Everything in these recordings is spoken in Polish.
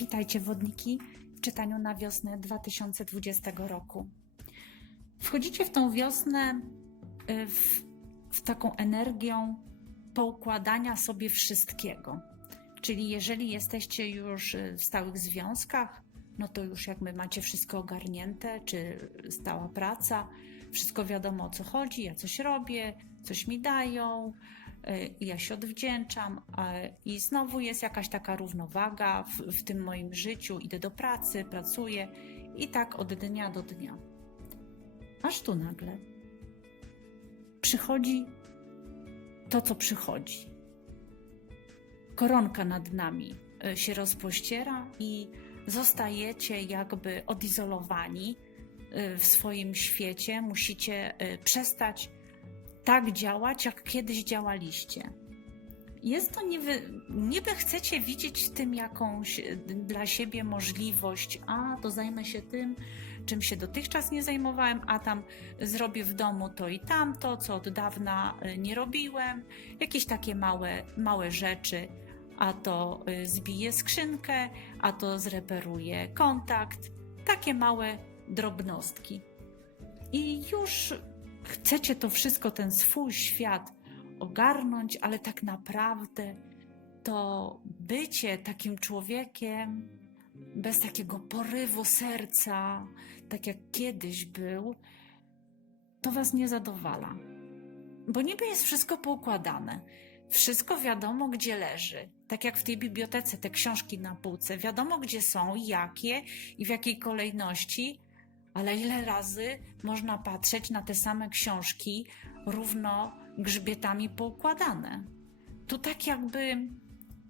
Witajcie wodniki w czytaniu na wiosnę 2020 roku. Wchodzicie w tą wiosnę y, w, w taką energią poukładania sobie wszystkiego. Czyli jeżeli jesteście już y, w stałych związkach, no to już jakby macie wszystko ogarnięte, czy stała praca, wszystko wiadomo o co chodzi, ja coś robię, coś mi dają, ja się odwdzięczam i znowu jest jakaś taka równowaga w, w tym moim życiu. Idę do pracy, pracuję i tak od dnia do dnia. Aż tu nagle przychodzi to, co przychodzi. Koronka nad nami y, się rozpościera i zostajecie jakby odizolowani y, w swoim świecie. Musicie przestać tak działać, jak kiedyś działaliście. Jest to niby, niby chcecie widzieć w tym jakąś y, dla siebie możliwość, a to zajmę się tym, czym się dotychczas nie zajmowałem, a tam zrobię w domu to i tamto, co od dawna y, nie robiłem, jakieś takie małe, małe rzeczy, a to y, zbiję skrzynkę, a to zreperuję kontakt, takie małe drobnostki. I już chcecie to wszystko, ten swój świat ogarnąć, ale tak naprawdę to bycie takim człowiekiem bez takiego porywu serca, tak jak kiedyś był, to was nie zadowala. Bo niby jest wszystko poukładane. Wszystko wiadomo, gdzie leży. Tak jak w tej bibliotece, te książki na półce. Wiadomo, gdzie są, jakie i w jakiej kolejności, ale ile razy można patrzeć na te same książki równo grzbietami poukładane. Tu tak jakby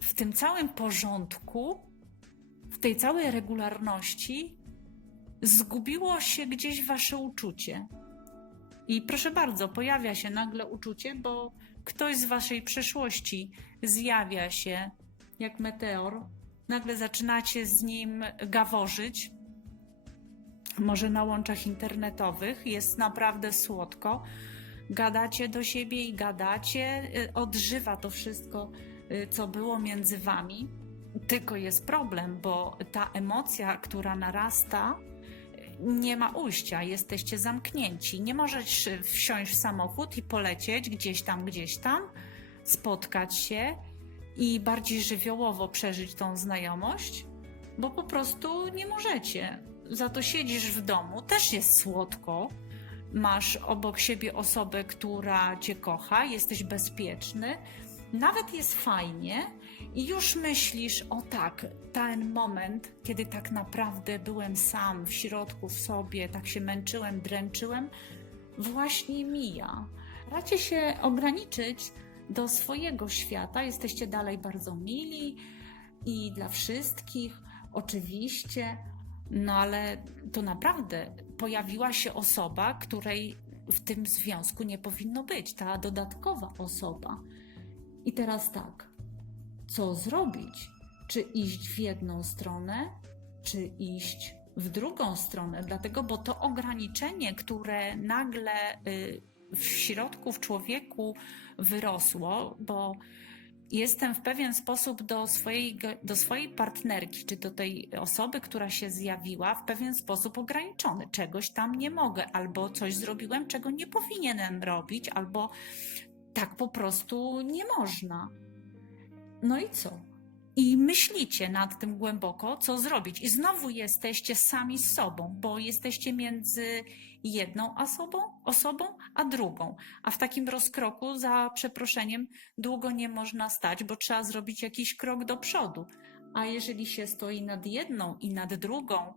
w tym całym porządku, w tej całej regularności zgubiło się gdzieś wasze uczucie. I proszę bardzo, pojawia się nagle uczucie, bo ktoś z waszej przeszłości zjawia się jak meteor. Nagle zaczynacie z nim gaworzyć. Może na łączach internetowych jest naprawdę słodko. Gadacie do siebie i gadacie, y, odżywa to wszystko, y, co było między wami. Tylko jest problem, bo ta emocja, która narasta, nie ma ujścia, jesteście zamknięci. Nie możesz wsiąść w samochód i polecieć gdzieś tam, gdzieś tam, spotkać się i bardziej żywiołowo przeżyć tą znajomość, bo po prostu nie możecie. Za to siedzisz w domu, też jest słodko. Masz obok siebie osobę, która cię kocha, jesteś bezpieczny, nawet jest fajnie, i już myślisz, o tak, ten moment, kiedy tak naprawdę byłem sam w środku w sobie, tak się męczyłem, dręczyłem, właśnie mija. Racie się ograniczyć do swojego świata. Jesteście dalej bardzo mili i dla wszystkich, oczywiście, no ale to naprawdę pojawiła się osoba, której w tym związku nie powinno być, ta dodatkowa osoba. I teraz tak co zrobić? Czy iść w jedną stronę, czy iść w drugą stronę? Dlatego, bo to ograniczenie, które nagle y, w środku, w człowieku wyrosło, bo jestem w pewien sposób do swojej, do swojej partnerki, czy do tej osoby, która się zjawiła, w pewien sposób ograniczony. Czegoś tam nie mogę, albo coś zrobiłem, czego nie powinienem robić, albo tak po prostu nie można. No i co? I myślicie nad tym głęboko, co zrobić. I znowu jesteście sami z sobą, bo jesteście między jedną osobą, osobą a drugą. A w takim rozkroku, za przeproszeniem, długo nie można stać, bo trzeba zrobić jakiś krok do przodu. A jeżeli się stoi nad jedną i nad drugą,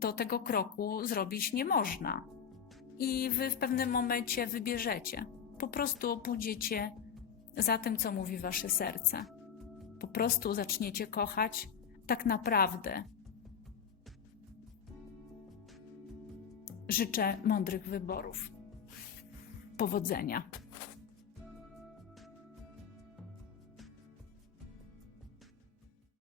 to tego kroku zrobić nie można. I wy w pewnym momencie wybierzecie. Po prostu pójdziecie za tym, co mówi wasze serce po prostu zaczniecie kochać tak naprawdę. Życzę mądrych wyborów. Powodzenia.